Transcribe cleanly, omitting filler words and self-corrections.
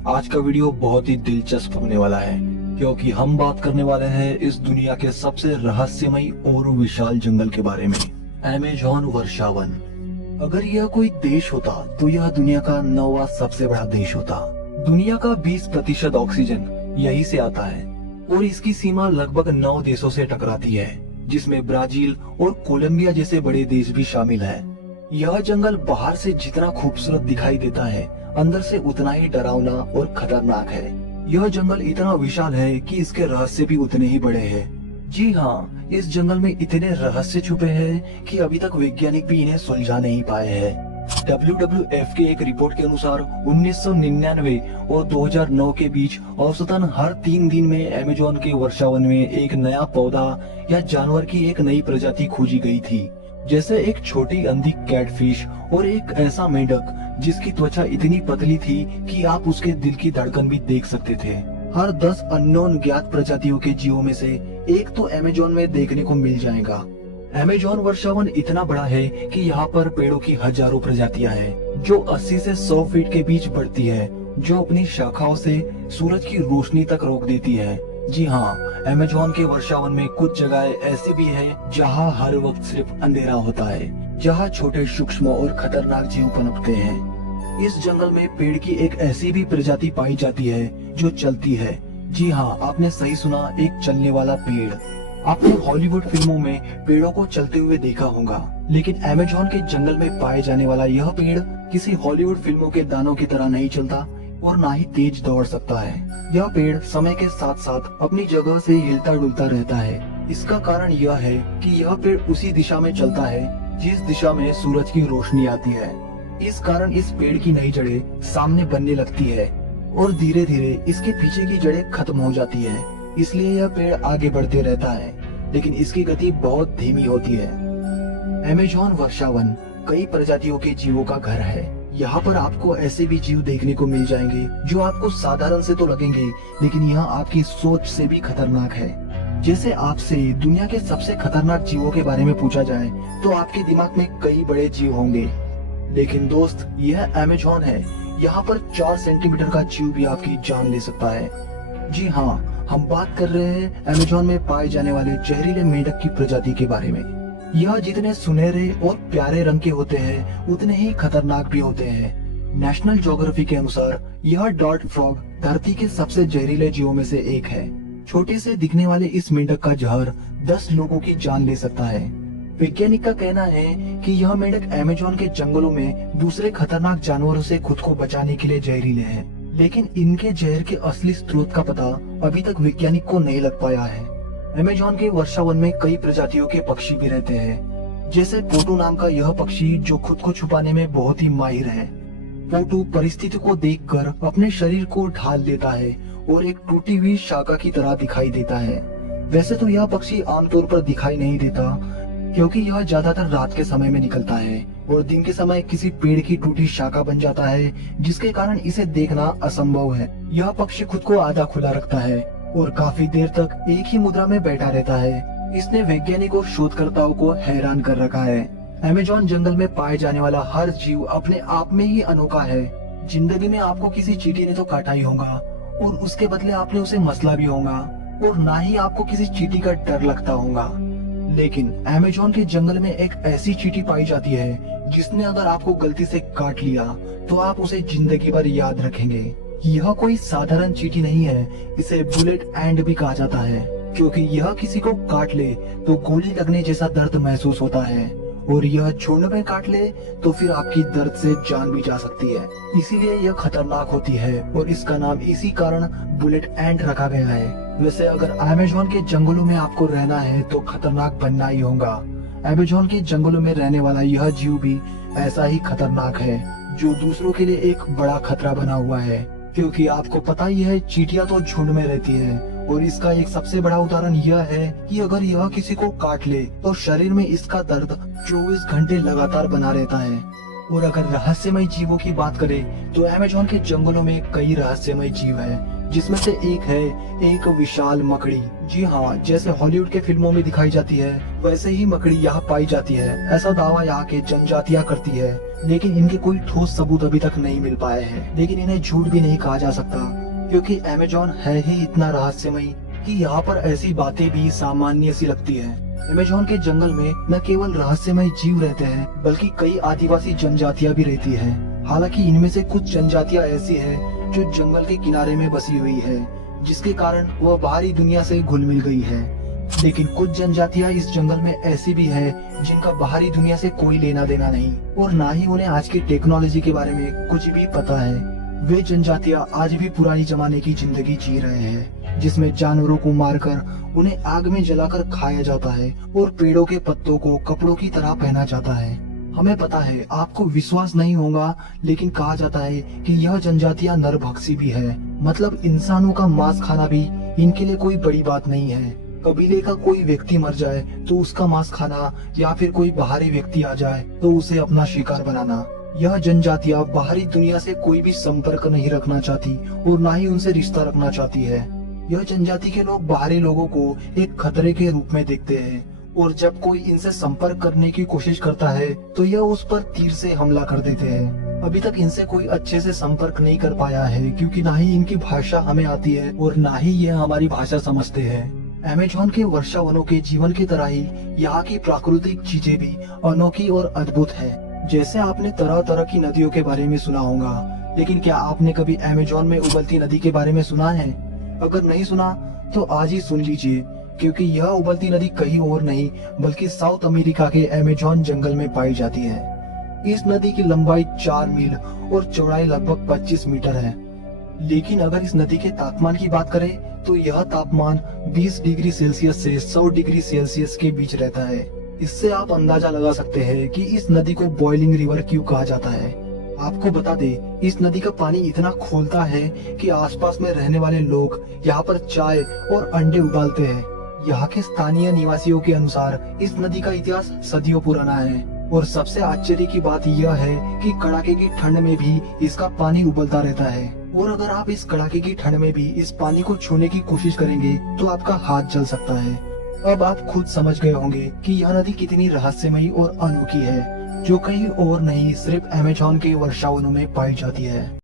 आज का वीडियो बहुत ही दिलचस्प होने वाला है क्योंकि हम बात करने वाले हैं इस दुनिया के सबसे रहस्यमयी और विशाल जंगल के बारे में, अमेज़न वर्षावन। अगर यह कोई देश होता तो यह दुनिया का 9वां सबसे बड़ा देश होता। दुनिया का 20% ऑक्सीजन यहीं से आता है और इसकी सीमा लगभग 9 देशों से टकराती है, जिसमें ब्राजील और कोलंबिया जैसे बड़े देश भी शामिल है। यह जंगल बाहर से जितना खूबसूरत दिखाई देता है, अंदर से उतना ही डरावना और खतरनाक है। यह जंगल इतना विशाल है कि इसके रहस्य भी उतने ही बड़े हैं। जी हाँ, इस जंगल में इतने रहस्य छुपे हैं कि अभी तक वैज्ञानिक भी इन्हें सुलझा नहीं पाए हैं। WWF के एक रिपोर्ट के अनुसार 1999 और 2009 के बीच औसतन हर 3 दिन में अमेज़न के वर्षावन में एक नया पौधा या जानवर की एक नई प्रजाति खोजी गई थी, जैसे एक छोटी अंधी कैटफिश और एक ऐसा मेंढक जिसकी त्वचा इतनी पतली थी कि आप उसके दिल की धड़कन भी देख सकते थे। हर 10 अननोन ज्ञात प्रजातियों के जीवों में से एक तो अमेज़न में देखने को मिल जाएगा। अमेज़न वर्षावन इतना बड़ा है कि यहाँ पर पेड़ों की हजारों प्रजातियां हैं, जो 80 से 100 फीट के बीच बढ़ती है, जो अपनी शाखाओं से सूरज की रोशनी तक रोक देती है। जी हाँ, अमेज़न के वर्षावन में कुछ जगहें ऐसी भी हैं जहाँ हर वक्त सिर्फ अंधेरा होता है, जहाँ छोटे सूक्ष्म और खतरनाक जीव पनपते हैं। इस जंगल में पेड़ की एक ऐसी भी प्रजाति पाई जाती है जो चलती है। जी हाँ, आपने सही सुना, एक चलने वाला पेड़। आपने हॉलीवुड फिल्मों में पेड़ों को चलते हुए देखा होगा, लेकिन अमेज़न के जंगल में पाए जाने वाला यह पेड़ किसी हॉलीवुड फिल्मों के दानों की तरह नहीं चलता और ना ही तेज दौड़ सकता है। यह पेड़ समय के साथ साथ अपनी जगह से हिलता डुलता रहता है। इसका कारण यह है कि यह पेड़ उसी दिशा में चलता है जिस दिशा में सूरज की रोशनी आती है। इस कारण इस पेड़ की नई जड़ें सामने बनने लगती है और धीरे धीरे इसके पीछे की जड़ें खत्म हो जाती है। इसलिए यह पेड़ आगे बढ़ते रहता है, लेकिन इसकी गति बहुत धीमी होती है। अमेज़न वर्षावन कई प्रजातियों के जीवों का घर है। यहाँ पर आपको ऐसे भी जीव देखने को मिल जाएंगे जो आपको साधारण से तो लगेंगे, लेकिन यह आपकी सोच से भी खतरनाक है। जैसे आपसे दुनिया के सबसे खतरनाक जीवों के बारे में पूछा जाए तो आपके दिमाग में कई बड़े जीव होंगे, लेकिन दोस्त, यह अमेज़न है। यहाँ पर 4 सेंटीमीटर का जीव भी आपकी जान ले सकता है। जी हाँ, हम बात कर रहे हैं अमेज़न में पाए जाने वाले जहरीले मेंढक की प्रजाति के बारे में। यह जितने सुनहरे और प्यारे रंग के होते हैं, उतने ही खतरनाक भी होते हैं। नेशनल ज्योग्राफी के अनुसार यह डॉट फ्रॉग धरती के सबसे जहरीले जीवों में से एक है। छोटे से दिखने वाले इस मेंढक का जहर 10 लोगों की जान ले सकता है। वैज्ञानिक का कहना है कि यह मेंढक अमेज़न के जंगलों में दूसरे खतरनाक जानवरों से खुद को बचाने के लिए जहरीले हैं, लेकिन इनके जहर के असली स्रोत का पता अभी तक वैज्ञानिक को नहीं लग पाया है। अमेज़न के वर्षावन में कई प्रजातियों के पक्षी भी रहते हैं, जैसे पोटू नाम का यह पक्षी जो खुद को छुपाने में बहुत ही माहिर है। पोटू परिस्थिति को देखकर अपने शरीर को ढाल देता है और एक टूटी हुई शाखा की तरह दिखाई देता है। वैसे तो यह पक्षी आमतौर पर दिखाई नहीं देता, क्योंकि यह ज्यादातर रात के समय में निकलता है और दिन के समय किसी पेड़ की टूटी शाखा बन जाता है, जिसके कारण इसे देखना असंभव है। यह पक्षी खुद को आधा खुला रखता है और काफी देर तक एक ही मुद्रा में बैठा रहता है। इसने वैज्ञानिकों और शोधकर्ताओं को हैरान कर रखा है। अमेज़न जंगल में पाए जाने वाला हर जीव अपने आप में ही अनोखा है। जिंदगी में आपको किसी चींटी ने तो काटा ही होगा और उसके बदले आपने उसे मसला भी होगा, और ना ही आपको किसी चींटी का डर लगता होगा। लेकिन अमेज़न के जंगल में एक ऐसी चींटी पाई जाती है जिसने अगर आपको गलती से काट लिया तो आप उसे जिंदगी भर याद रखेंगे। यह कोई साधारण चींटी नहीं है, इसे बुलेट एंड भी कहा जाता है, क्योंकि यह किसी को काट ले तो गोली लगने जैसा दर्द महसूस होता है, और यह झुंड में काट ले तो फिर आपकी दर्द से जान भी जा सकती है। इसीलिए यह खतरनाक होती है और इसका नाम इसी कारण बुलेट एंड रखा गया है। वैसे अगर अमेज़न के जंगलों में आपको रहना है तो खतरनाक बनना ही होगा। अमेज़न के जंगलों में रहने वाला यह जीव भी ऐसा ही खतरनाक है, जो दूसरों के लिए एक बड़ा खतरा बना हुआ है, क्योंकि आपको पता ही है चींटियां तो झुंड में रहती है। और इसका एक सबसे बड़ा उदाहरण यह है कि अगर यह किसी को काट ले तो शरीर में इसका दर्द 24 घंटे लगातार बना रहता है। और अगर रहस्यमय जीवों की बात करें तो अमेज़न के जंगलों में कई रहस्यमय जीव हैं, जिसमें से एक है एक विशाल मकड़ी। जी हाँ, जैसे हॉलीवुड के फिल्मों में दिखाई जाती है वैसे ही मकड़ी यहाँ पाई जाती है। ऐसा दावा यहाँ के जनजातियाँ करती है। लेकिन इनके कोई ठोस सबूत अभी तक नहीं मिल पाए हैं। लेकिन इन्हें झूठ भी नहीं कहा जा सकता, क्योंकि अमेज़न है ही इतना रहस्यमयी कि यहाँ पर ऐसी बातें भी सामान्य सी लगती है। अमेज़न के जंगल में न केवल रहस्यमय जीव रहते हैं, बल्कि कई आदिवासी जनजातियां भी रहती हैं। हालांकि इनमें से कुछ जनजातियां ऐसी हैं जो जंगल के किनारे में बसी हुई है, जिसके कारण वह बाहरी दुनिया से घुल मिल गई है। लेकिन कुछ जनजातियां इस जंगल में ऐसी भी है जिनका बाहरी दुनिया से कोई लेना देना नहीं, और ना ही उन्हें आज की टेक्नोलॉजी के बारे में कुछ भी पता है। वे जनजातियां आज भी पुरानी जमाने की जिंदगी जी रहे हैं, जिसमें जानवरों को मारकर उन्हें आग में जलाकर खाया जाता है और पेड़ों के पत्तों को कपड़ों की तरह पहना जाता है। हमें पता है आपको विश्वास नहीं होगा, लेकिन कहा जाता है कि यह जनजातियां नरभक्षी भी है। मतलब इंसानों का मांस खाना भी इनके लिए कोई बड़ी बात नहीं है। कबीले का कोई व्यक्ति मर जाए तो उसका मांस खाना, या फिर कोई बाहरी व्यक्ति आ जाए तो उसे अपना शिकार बनाना। यह जनजातियां बाहरी दुनिया से कोई भी संपर्क नहीं रखना चाहती और ना ही उनसे रिश्ता रखना चाहती है। यह जनजाति के लोग बाहरी लोगों को एक खतरे के रूप में देखते हैं, और जब कोई इनसे संपर्क करने की कोशिश करता है तो यह उस पर तीर से हमला कर देते हैं। अभी तक इनसे कोई अच्छे से संपर्क नहीं कर पाया है, क्योंकि ना ही इनकी भाषा हमें आती है और ना ही ये हमारी भाषा समझते हैं। अमेज़न के वर्षा वनों के जीवन की तरह ही यहाँ की प्राकृतिक चीजें भी अनोखी और अद्भुत है। जैसे आपने तरह तरह की नदियों के बारे में सुना होगा, लेकिन क्या आपने कभी अमेज़न में उबलती नदी के बारे में सुना है? अगर नहीं सुना तो आज ही सुन लीजिए, क्योंकि यह उबलती नदी कहीं और नहीं बल्कि साउथ अमेरिका के अमेज़न जंगल में पाई जाती है। इस नदी की लंबाई 4 मील और चौड़ाई लगभग 25 मीटर है। लेकिन अगर इस नदी के तापमान की बात करें तो यह तापमान 20 डिग्री सेल्सियस से 100 डिग्री सेल्सियस के बीच रहता है। इससे आप अंदाजा लगा सकते हैं कि इस नदी को बॉइलिंग रिवर क्यों कहा जाता है। आपको बता दें, इस नदी का पानी इतना खौलता है कि आसपास में रहने वाले लोग यहाँ पर चाय और अंडे उबालते हैं। यहाँ के स्थानीय निवासियों के अनुसार इस नदी का इतिहास सदियों पुराना है, और सबसे आश्चर्य की बात यह है कि कड़ाके की ठंड में भी इसका पानी उबलता रहता है। और अगर आप इस कड़ाके की ठंड में भी इस पानी को छूने की कोशिश करेंगे तो आपका हाथ जल सकता है। अब आप खुद समझ गए होंगे कि यह नदी कितनी रहस्यमयी और अनोखी है, जो कहीं और नहीं सिर्फ अमेज़न के वर्षावनों में पाई जाती है।